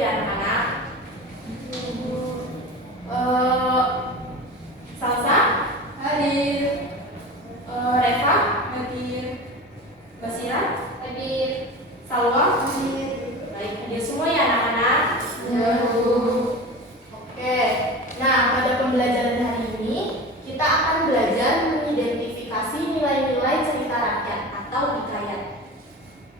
ya anak-anak. Salsa hadir, Reva hadir, Basira hadir, Salwa hadir. Baik, hadir semua ya anak-anak. Ya, Bu. Oke, nah pada pembelajaran hari ini kita akan belajar mengidentifikasi nilai-nilai cerita rakyat atau hikayat.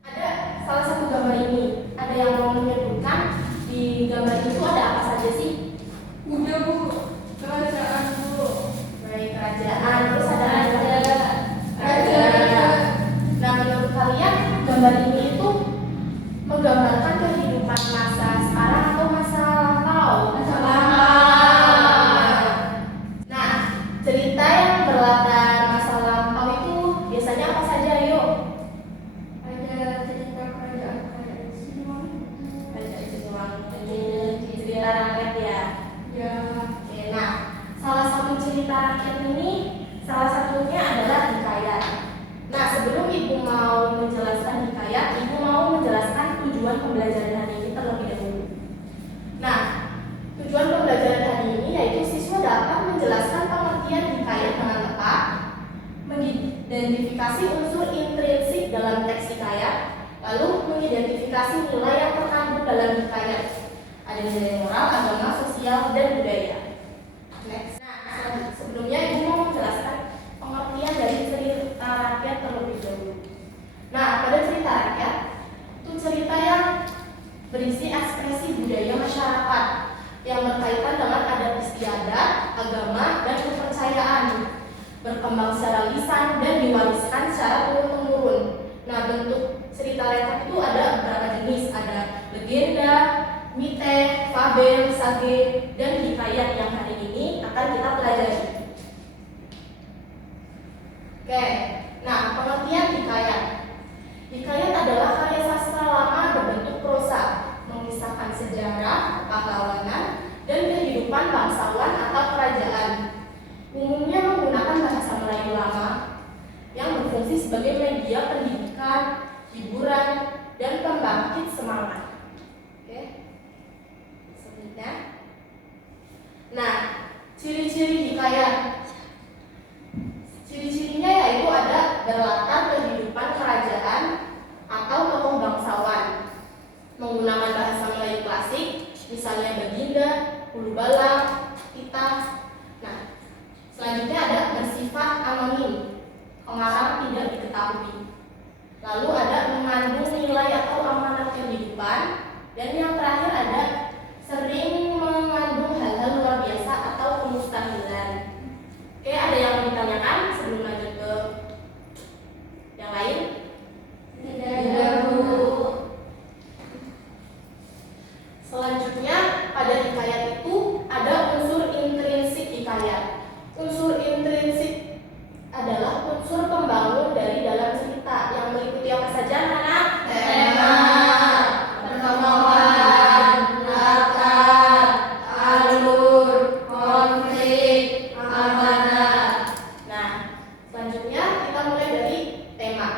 Ada salah satu gambar ini, ada yang mau menyebutkan di gambar itu ada apa saja sih? Udah, Bu. Kerajaan, Bu. Baik, kerajaan, terus ada Raja. Nah, menurut kalian gambar ini itu menggambarkan kehidupan masa sekarang atau masa lampau? Masa lampau. Nah, cerita yang berlatar masa lampau itu biasanya apa saja, yuk? Ada cerita kerajaan Sinuang. Cerita rakyat ya. Ya. Oke, nah salah satu cerita rakyat ini salah satunya adalah hikayat. Nah, sebelum ibu mau menjelaskan hikayat, ibu mau menjelaskan tujuan pembelajaran hari ini terlebih dahulu. Nah, tujuan pembelajaran hari ini yaitu siswa dapat menjelaskan pengertian hikayat dengan tepat, mengidentifikasi unsur intrinsik dalam teks hikayat, lalu mengidentifikasi nilai yang terkandung dalam hikayat. Ada nilai moral, agama, sosial, dan budaya. Next. Nah, sebelumnya ibu mau menjelaskan pengertian dari cerita rakyat terlebih dahulu. Nah, pada cerita rakyat itu cerita yang berisi ekspresi budaya masyarakat yang berkaitan dengan adat istiadat, agama, dan kepercayaan, berkembang secara lisan dan diwariskan secara turun-temurun. Nah, bentuk cerita rakyat itu ada beberapa jenis, ada legenda, mite, fabel, sage, dan hikayat yang hari ini akan kita pelajari. Oke, nah pengertian hikayat. Hikayat adalah karya sastra lama berbentuk prosa, mengisahkan sejarah, pahlawanan, dan kehidupan bangsawan atau kerajaan. Umumnya menggunakan bahasa Melayu lama yang berfungsi sebagai media pendidikan, hiburan, dan pembangkit semangat. Oke. Selanjutnya. Nah, ciri-ciri hikayat. Ciri-cirinya yaitu ada berlatar kehidupan kerajaan atau tokoh bangsawan, menggunakan bahasa Melayu klasik, misalnya baginda, hulu balang, tita. Nah, selanjutnya ada bersifat anonim, pengarang tidak diketahui. Lalu ada mengandung nilai atau amanat kehidupan, dan yang terakhir ada sering mengandung hal-hal luar biasa atau kemustahilan. Oke, ada yang mau ditanyakan sebelum lanjut ke yang lain? Tidak, Bu. Selanjutnya pada hikayat itu ada unsur intrinsik hikayat. Unsur intrinsik adalah unsur pembangun dari dalam cerita yang meliputi apa saja, anak-anak? Tema, pertokohan, latar, alur, konflik, amanat. Nah, selanjutnya kita mulai dari tema.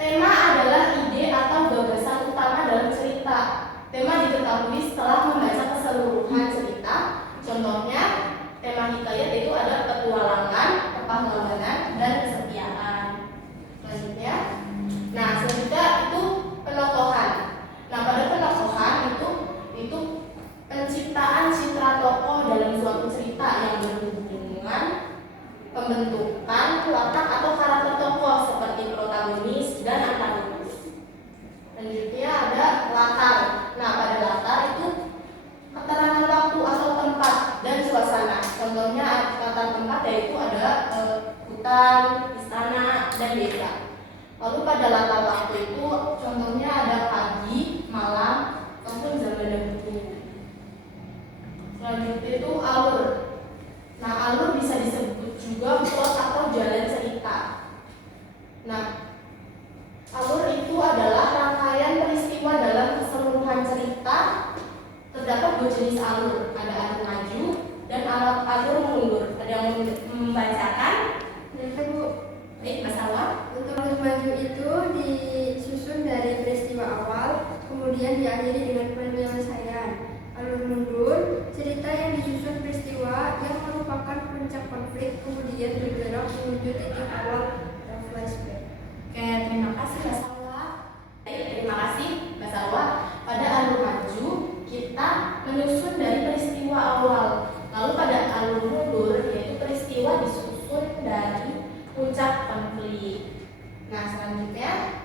Tema adalah ide atau gagasan utama dalam cerita. Tema diketahui setelah membaca keseluruhan cerita. Contohnya, tema hikayat itu ada petualangan, kepahlawanan, dan kesetiaan. Selanjutnya, selanjutnya itu penokohan. Nah, pada penokohan itu penciptaan citra tokoh dalam suatu cerita yang berhubungan pembentukan watak atau karakter tokoh seperti protagonis dan antagonis. Selanjutnya ada latar. Nah, pada latar itu keterangan waktu atau tempat dan suasana. Contohnya latar tempat yaitu ada hutan, istana, dan desa. Lalu pada latar waktu itu contohnya ada pagi, malam, ataupun zaman dahulu. Selanjutnya itu alur. Nah, alur bisa disebut juga plot atau jalan cerita. Nah, alur itu adalah rangkaian peristiwa dalam keseluruhan cerita. Terdapat dua jenis alur, ada alur maju dan alur mundur. Ada yang membacakan? Jadi, Bu, Baik, masalah. untuk alur maju itu disusun dari peristiwa awal, kemudian diakhiri dengan penyelesaian. Alur mundur, cerita yang disusun peristiwa yang merupakan puncak konflik kemudian bergerak menuju titik awal flashback. Oke, terima kasih Mbak Salwa. Terima kasih Mbak Salwa. Pada alur maju, kita menyusun dari peristiwa awal. Lalu pada alur mundur, yaitu peristiwa disusun dari puncak konflik. Nah, selanjutnya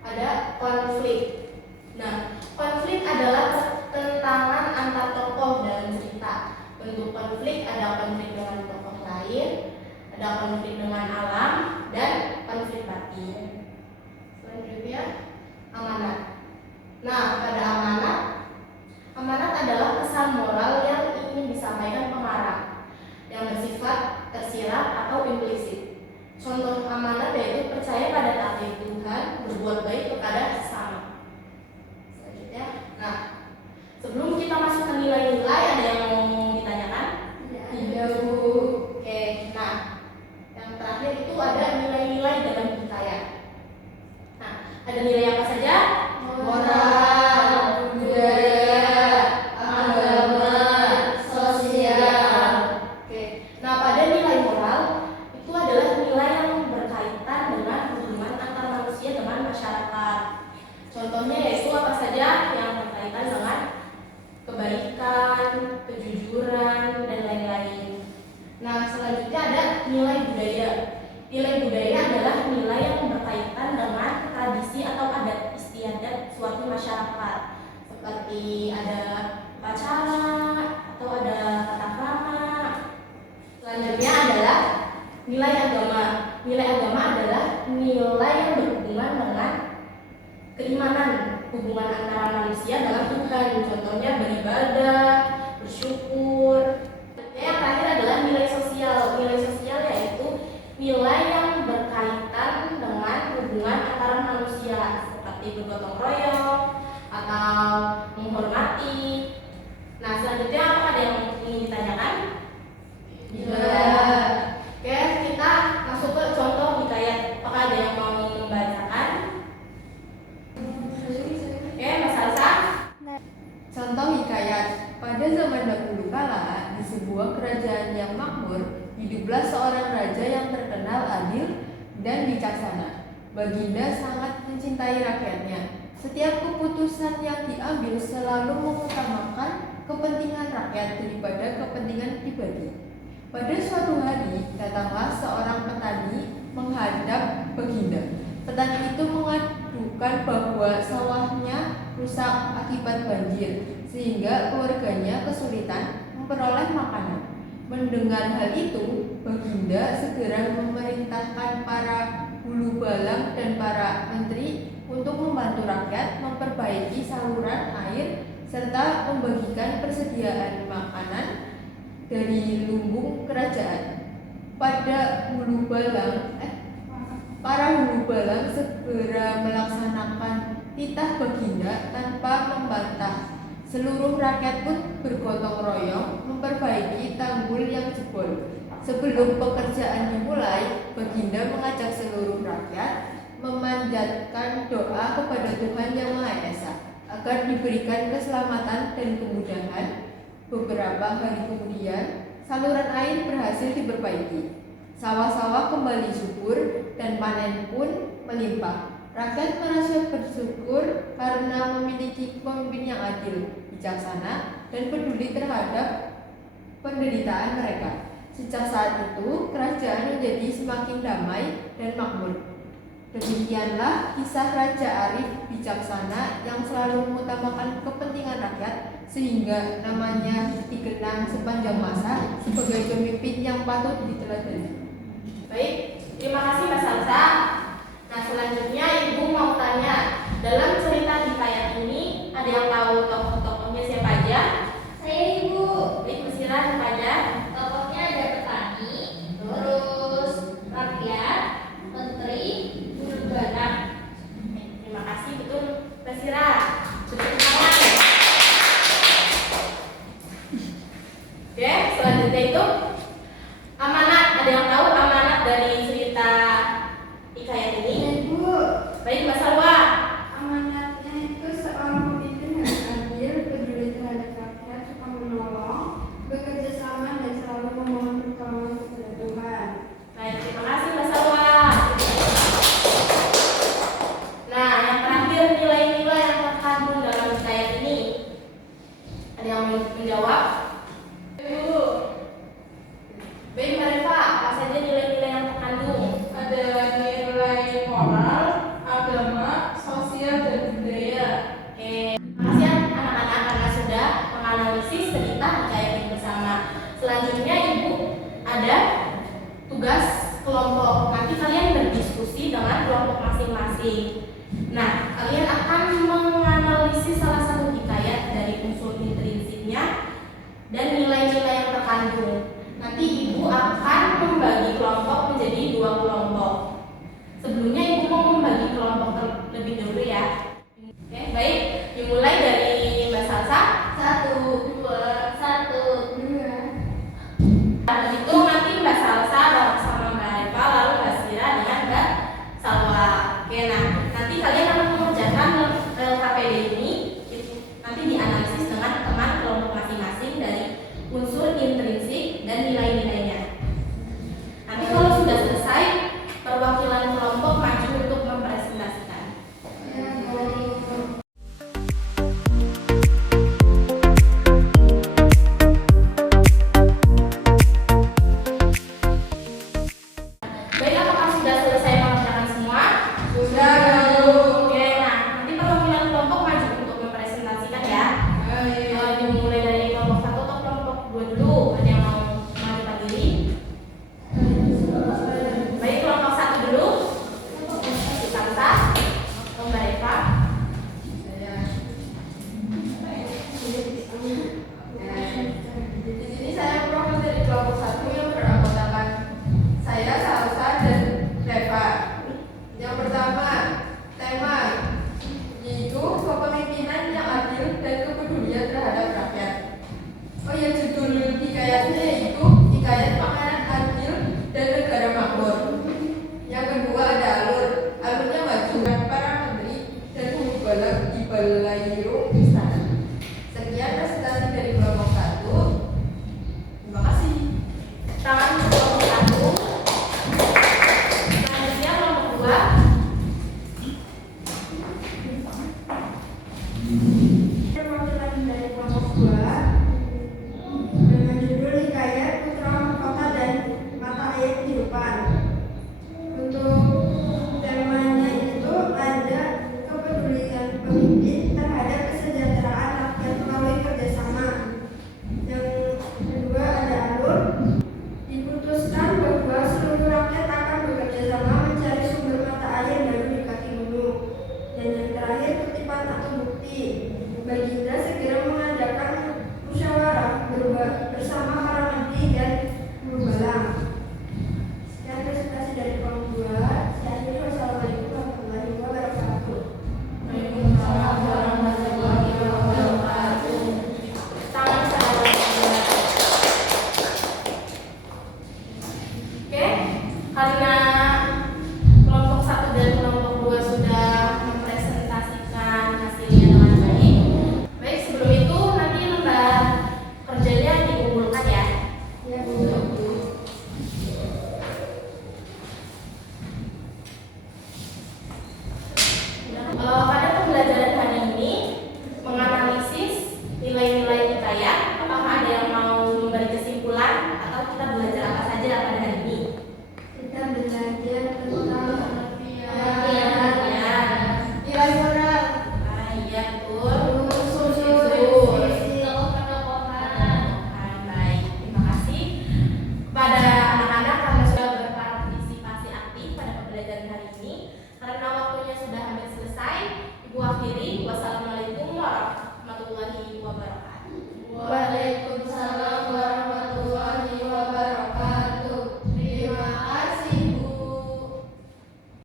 ada konflik. Nah, konflik adalah pertentangan antar tokoh dalam cerita. Bentuk konflik ada konflik dengan tokoh lain, ada konflik dengan alam, dan konflik batin. Selanjutnya amanat. Nah, pada amanat adalah pesan moral yang ingin disampaikan pengarang yang bersifat tersirat atau implisit. Contoh amanat yaitu percaya pada takdir Tuhan, berbuat baik kepada sesama. Selanjutnya, nah, sebelum kita masuk ke nilai-nilai, ada yang mau ditanyakan? Tidak, Bu. Oke, nah, yang terakhir itu ada nilai-nilai dalam hikayat. Nah, ada nilai apa saja? Moral, budaya, agama, sosial. Oke, nah pada nilai moral itu adalah nilai yang berkaitan dengan hubungan antar manusia dengan masyarakat. Contohnya yaitu apa saja yang berkaitan dengan kebaikan, kejujuran, dan lain-lain. Nah, selanjutnya ada nilai budaya. Nilai budaya adalah nilai yang berkaitan dengan tradisi atau adat istiadat suatu masyarakat, seperti ada upacara atau ada tata krama. Selanjutnya adalah nilai agama. Nilai agama adalah nilai yang berhubungan dengan keimanan, hubungan antara manusia dengan Tuhan. Contohnya beribadah, bersyukur. Yang terakhir adalah nilai sosial. Nilai sosial yaitu nilai yang berkaitan dengan hubungan antara manusia, seperti bergotong royong atau menghormati. Nah, selanjutnya apakah ada yang ingin ditanyakan? Tidak. Oke, kita masuk ke contoh hikayat. Apakah ada yang mau membacakan? Oke, Mas Salsa. Contoh hikayat. Pada zaman dahulu kala, di sebuah kerajaan yang makmur, hiduplah seorang raja yang terkenal adil dan bijaksana. Baginda sangat mencintai rakyatnya. Setiap keputusan yang diambil selalu mengutamakan kepentingan rakyat daripada kepentingan pribadi. Pada suatu hari, datanglah seorang petani menghadap Baginda. Petani itu mengadukan bahwa sawahnya rusak akibat banjir, sehingga keluarganya kesulitan memperoleh makanan. Mendengar hal itu, Baginda segera memerintahkan para hulu balang dan para menteri untuk membantu rakyat memperbaiki saluran air serta membagikan persediaan makanan dari lumbung kerajaan. Para hulu balang segera melaksanakan titah Baginda tanpa membantah. Seluruh rakyat pun bergotong royong memperbaiki tanggul yang jebol. Sebelum pekerjaan dimulai, Baginda mengajak seluruh rakyat memanjatkan doa kepada Tuhan Yang Maha Esa agar diberikan keselamatan dan kemudahan. Beberapa hari kemudian, saluran air berhasil diperbaiki. Sawah-sawah kembali subur dan panen pun melimpah. Rakyat merasa bersyukur karena memiliki pemimpin yang adil, bijaksana, dan peduli terhadap penderitaan mereka. Sejak saat itu, kerajaan menjadi semakin damai dan makmur. Demikianlah kisah Raja Arif bijaksana yang selalu mengutamakan kepentingan rakyat, sehingga namanya dikenang sepanjang masa sebagai pemimpin yang patut diteladani. Baik, terima kasih Mas Salsa. Nah, selanjutnya Ibu mau tanya, dalam cerita hikayat ini ada yang tahu tokoh-tokohnya siapa aja? Saya, Ibu. Baik, Mesira siapa aja? Tokohnya ada petani, terus rakyat, menteri, guru balang. Terima kasih, betul Mesira. Tepuk tangan. Oke, selanjutnya itu amanat. Ada yang tahu amanat dari cerita hikayat ini? Ibu, Baik, Mbak Salwa. amanatnya itu seorang pemimpin yang adil, menjawab? Dulu. Baik, Marifa, apa saja nilai-nilai yang terkandung? Ada nilai moral, agama, sosial, dan budaya. Oke, terima kasih anak-anak karena sudah menganalisis cerita hikayat ini bersama. Selanjutnya Ibu ada tugas kelompok. Nanti kalian berdiskusi dengan kelompok masing-masing. Nah, kalian akan menganalisis salah satu hikayat dari unsur intrinsiknya dan nilai-nilai yang terkandung.